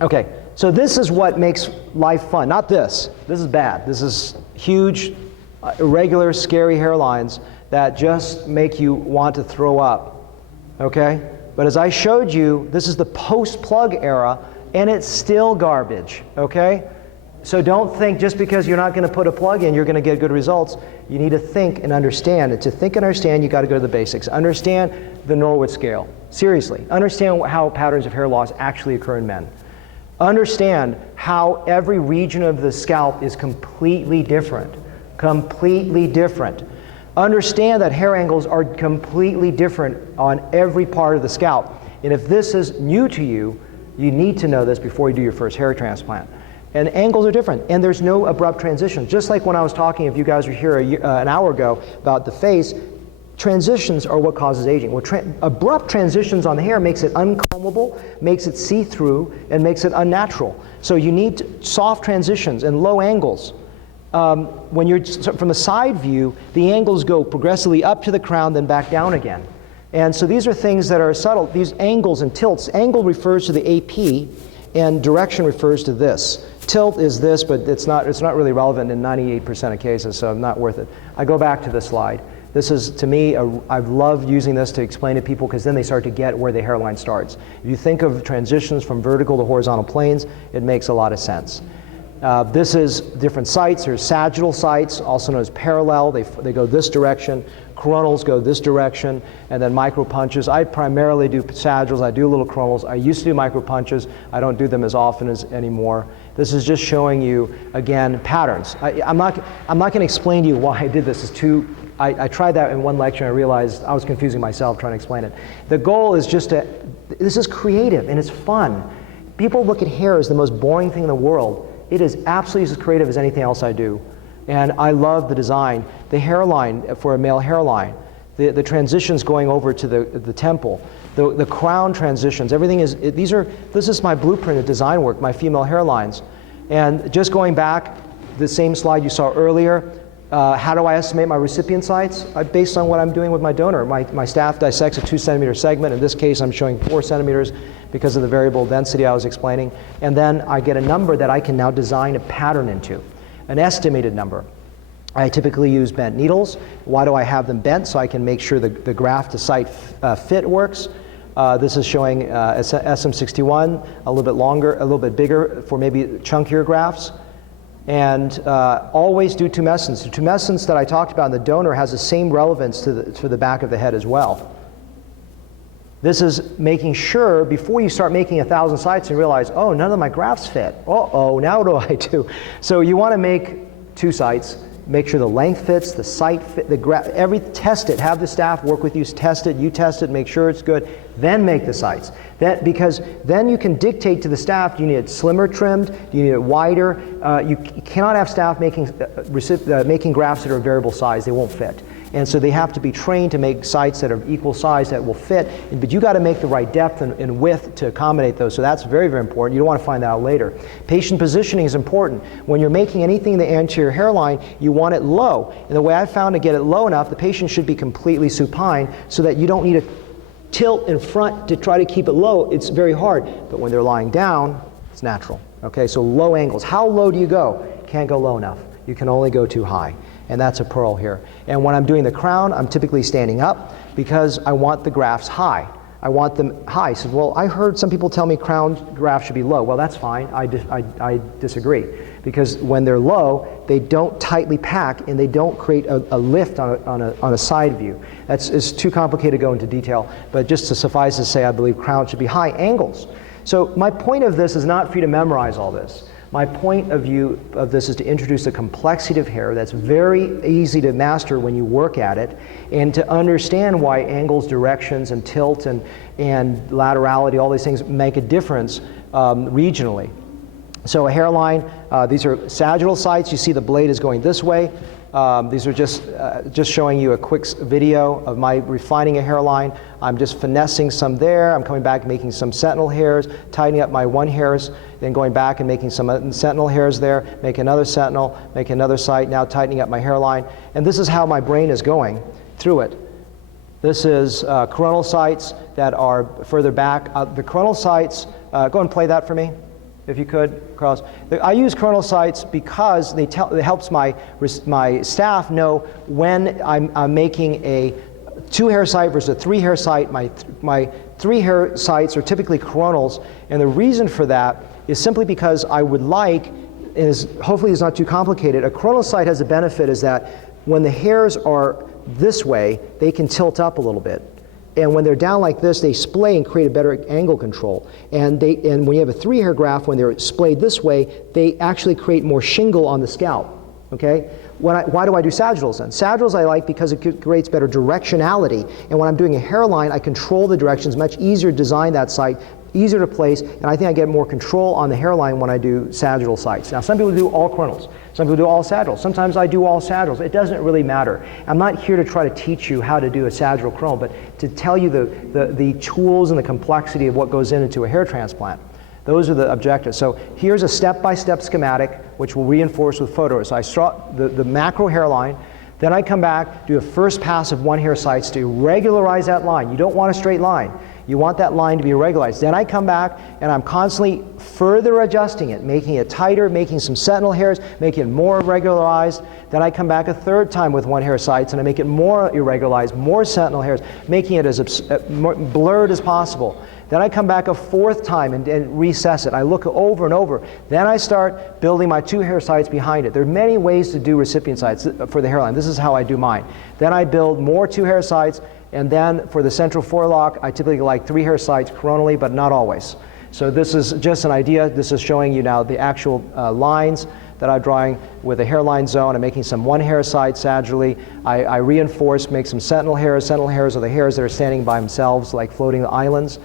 Okay, so this is what makes life fun. Not this. This is bad. This is huge, irregular, scary hairlines that just make you want to throw up. Okay? But as I showed you, this is the post-plug era, and it's still garbage. Okay? So don't think just because you're not going to put a plug in, you're going to get good results. You need to think and understand. And to think and understand, you got to go to the basics. Understand the Norwood scale. Seriously. Understand how patterns of hair loss actually occur in men. Understand how every region of the scalp is completely different. Completely different. Understand that hair angles are completely different on every part of the scalp. And if this is new to you, you need to know this before you do your first hair transplant. And angles are different, and there's no abrupt transition. Just like when I was talking, if you guys were here an hour ago, about the face, transitions are what causes aging. Well, abrupt transitions on the hair makes it uncombable, makes it see-through, and makes it unnatural. So you need soft transitions and low angles. When you're from the side view, the angles go progressively up to the crown, then back down again. And so these are things that are subtle. These angles and tilts. Angle refers to the AP, and direction refers to this. Tilt is this, but it's not really relevant in 98% of cases, so not worth it. I go back to this slide. This is, to me, I've loved using this to explain to people because then they start to get where the hairline starts. If you think of transitions from vertical to horizontal planes, it makes a lot of sense. This is different sites. There's sagittal sites, also known as parallel. They go this direction. Coronals go this direction, and then micro punches. I primarily do sagittals. I do little coronals. I used to do micro punches. I don't do them as often anymore. This is just showing you, again, patterns. I'm not going to explain to you why I did this. It's too. I tried that in one lecture and I realized I was confusing myself trying to explain it. The goal is just to, this is creative and it's fun. People look at hair as the most boring thing in the world. It is absolutely as creative as anything else I do. And I love the design. The hairline for a male hairline, the transitions going over to the temple, the crown transitions, everything is, this is my blueprint of design work, my female hairlines. And just going back, the same slide you saw earlier, how do I estimate my recipient sites? Based on what I'm doing with my donor. My staff dissects a 2 centimeter segment. In this case, I'm showing 4 centimeters because of the variable density I was explaining. And then I get a number that I can now design a pattern into, an estimated number. I typically use bent needles. Why do I have them bent? So I can make sure the Graft-to-Site fit works. This is showing SM61, a little bit longer, a little bit bigger for maybe chunkier grafts. And always do tumescence. The tumescence that I talked about in the donor has the same relevance to the back of the head as well. This is making sure before you start making 1,000 sites and realize, oh, none of my grafts fit. Uh-oh, now what do I do? So you want to make 2 sites. Make sure the length fits, the site fit, test it. Have the staff work with you, test it, you test it, make sure it's good, then make the sites. Because then you can dictate to the staff, do you need it slimmer trimmed, do you need it wider? You cannot have staff making grafts that are variable size, they won't fit. And so they have to be trained to make sites that are equal size that will fit, but you got to make the right depth and width to accommodate those. So that's very, very important. You don't want to find that out later. Patient positioning is important. When you're making anything in the anterior hairline, you want it low. And the way I found to get it low enough, the patient should be completely supine so that you don't need to tilt in front to try to keep it low. It's very hard. But when they're lying down, it's natural. Okay, so low angles. How low do you go? Can't go low enough. You can only go too high. And that's a pearl here. And when I'm doing the crown, I'm typically standing up because I want the grafts high. I want them high. So, well, I heard some people tell me crown grafts should be low. Well, that's fine. I disagree. Because when they're low, they don't tightly pack and they don't create a lift on a side view. It's too complicated to go into detail. But just to suffice to say, I believe crown should be high angles. So my point of this is not for you to memorize all this. My point of view of this is to introduce a complexity of hair that's very easy to master when you work at it, and to understand why angles, directions, and tilt and laterality, all these things make a difference regionally. So a hairline, these are sagittal sites. You see the blade is going this way. These are just showing you a quick video of my refining a hairline. I'm just finessing some there. I'm coming back making some sentinel hairs, tightening up my 1 hairs, then going back and making some sentinel hairs there, make another sentinel, make another site, now tightening up my hairline. And this is how my brain is going through it. This is coronal sites that are further back. The coronal sites, go and play that for me. if you could, Carlos. I use coronal sites because it helps my staff know when I'm making a 2-hair site versus a 3-hair site. My 3-hair sites are typically coronals, and the reason for that is simply because I would like, hopefully it's not too complicated, a coronal site has a benefit is that when the hairs are this way, they can tilt up a little bit. And when they're down like this, they splay and create a better angle control. And when you have a 3-hair graft, when they're splayed this way, they actually create more shingle on the scalp. Okay? Why do I do sagittals then? Sagittals I like because it creates better directionality. And when I'm doing a hairline, I control the directions, much easier to design that site, easier to place, and I think I get more control on the hairline when I do sagittal sites. Now, some people do all coronals. Some people do all sagittals. Sometimes I do all sagittals. It doesn't really matter. I'm not here to try to teach you how to do a sagittal coronal, but to tell you the tools and the complexity of what goes into a hair transplant. Those are the objectives. So here's a step-by-step schematic, which we'll reinforce with photos. So I start the macro hairline, then I come back, do a first pass of 1-hair sites to regularize that line. You don't want a straight line. You want that line to be regularized. Then I come back and I'm constantly further adjusting it, making it tighter, making some sentinel hairs, making it more regularized. Then I come back a 3rd time with 1-hair sites and I make it more irregularized, more sentinel hairs, making it as blurred as possible. Then I come back a 4th time and recess it. I look over and over. Then I start building my 2-hair sites behind it. There are many ways to do recipient sites for the hairline. This is how I do mine. Then I build more 2-hair sites, and then for the central forelock, I typically like 3-hair sites coronally, but not always. So this is just an idea. This is showing you now the actual lines that I'm drawing with a hairline zone. I'm making some 1-hair sites sagittally. I reinforce, make some sentinel hairs. Sentinel hairs are the hairs that are standing by themselves, like floating islands.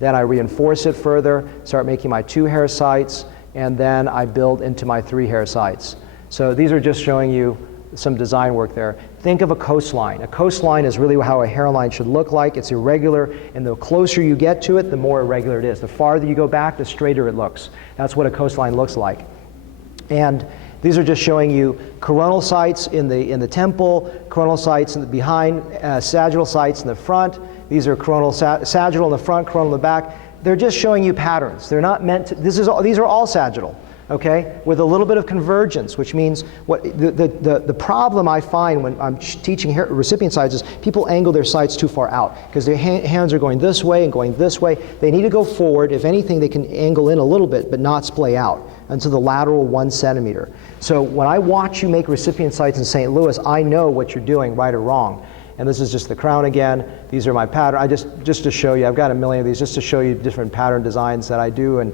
Then I reinforce it further, start making my 2-hair sites, and then I build into my 3-hair sites. So these are just showing you some design work there. Think of a coastline. A coastline is really how a hairline should look like. It's irregular, and the closer you get to it, the more irregular it is. The farther you go back, the straighter it looks. That's what a coastline looks like. And these are just showing you coronal sites in the temple, coronal sites behind, sagittal sites in the front. These are coronal sagittal in the front, coronal in the back. They're just showing you patterns. They're not meant to, these are all sagittal, okay, with a little bit of convergence, which means the problem I find when I'm teaching recipient sites is people angle their sites too far out because their hands are going this way and going this way. They need to go forward. If anything, they can angle in a little bit but not splay out until the lateral 1 centimeter. So when I watch you make recipient sites in St. Louis, I know what you're doing, right or wrong. And this is just the crown again. These are my pattern. Just to show you, I've got a million of these just to show you different pattern designs that I do. And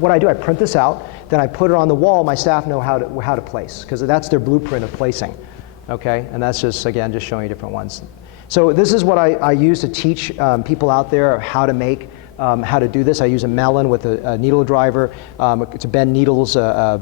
what I do, I print this out, then I put it on the wall. My staff know how to place because that's their blueprint of placing. Okay, and that's just again just showing you different ones. So this is what I use to teach people out there how to make. How to do this. I use a melon with a needle driver to bend needles,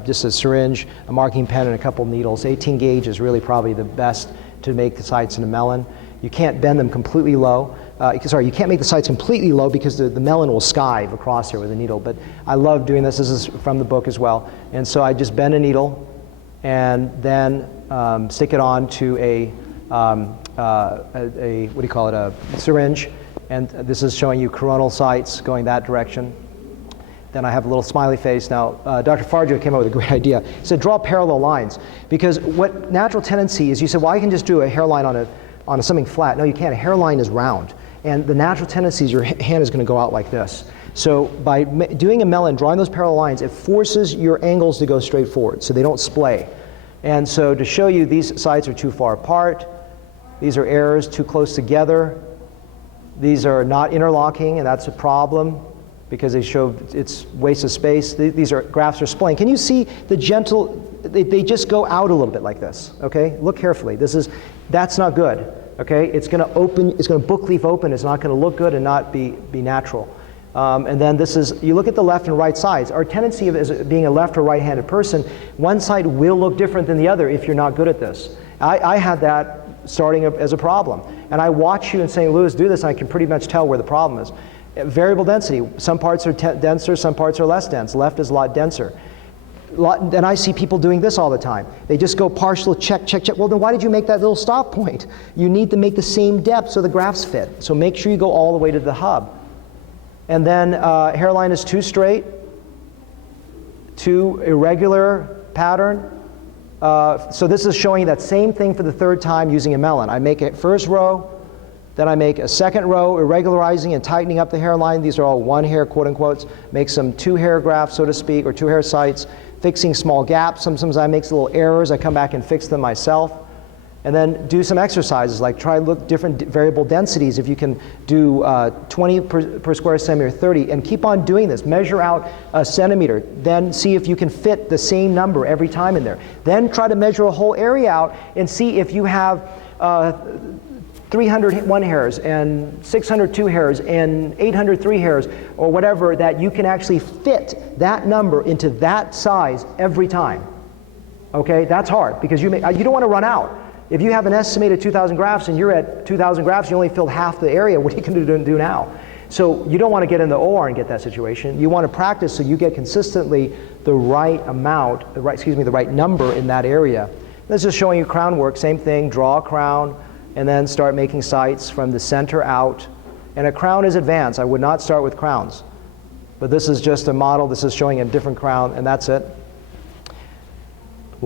just a syringe, a marking pen, and a couple needles. 18 gauge is really probably the best to make the sites in a melon. You can't bend them completely low. You can't make the sites completely low because the melon will skive across here with a needle. But I love doing this. This is from the book as well. And so I just bend a needle and then stick it on to a syringe. And this is showing you coronal sites going that direction. Then I have a little smiley face. Now, Dr. Fargio came up with a great idea. He said, draw parallel lines. Because what natural tendency is, you said, well, I can just do a hairline on something flat. No, you can't. A hairline is round. And the natural tendency is your hand is going to go out like this. So by doing a melon, drawing those parallel lines, it forces your angles to go straight forward so they don't splay. And so to show you, these sides are too far apart. These are errors too close together. These are not interlocking, and that's a problem because they show it's waste of space. These are grafts are splaying. Can you see the gentle, they just go out a little bit like this, okay? Look carefully. That's not good, okay? It's gonna open, it's gonna book leaf open. It's not gonna look good and not be natural. And then this is, you look at the left and right sides. Our tendency as being a left or right-handed person, one side will look different than the other if you're not good at this. I had that starting as a problem. And I watch you in St. Louis do this, and I can pretty much tell where the problem is. Variable density. Some parts are denser, some parts are less dense. Left is a lot denser. And I see people doing this all the time. They just go partial, check, check, check. Well, then why did you make that little stop point? You need to make the same depth so the grafts fit. So make sure you go all the way to the hub. And then hairline is too straight. 2 irregular pattern. So this is showing that same thing for the 3rd time using a melon. I make a first row, then I make a second row, irregularizing and tightening up the hairline. These are all 1 hair, quote unquote. Make some 2 hair grafts, so to speak, or 2 hair sites, fixing small gaps. Sometimes I make little errors. I come back and fix them myself. And then do some exercises, like try look different variable densities. If you can do 20 per square centimeter, 30, and keep on doing this. Measure out a centimeter, then see if you can fit the same number every time in there. Then try to measure a whole area out and see if you have 301 hairs and 602 hairs and 803 hairs or whatever, that you can actually fit that number into that size every time. Okay, that's hard because you don't want to run out. If you have an estimated 2,000 grafts and you're at 2,000 grafts, you only filled half the area, what are you going to do now? So you don't want to get in the OR and get that situation. You want to practice so you get consistently the right amount, the right number in that area. This is showing you crown work, same thing, draw a crown and then start making sites from the center out. And a crown is advanced. I would not start with crowns. But this is just a model. This is showing a different crown and that's it.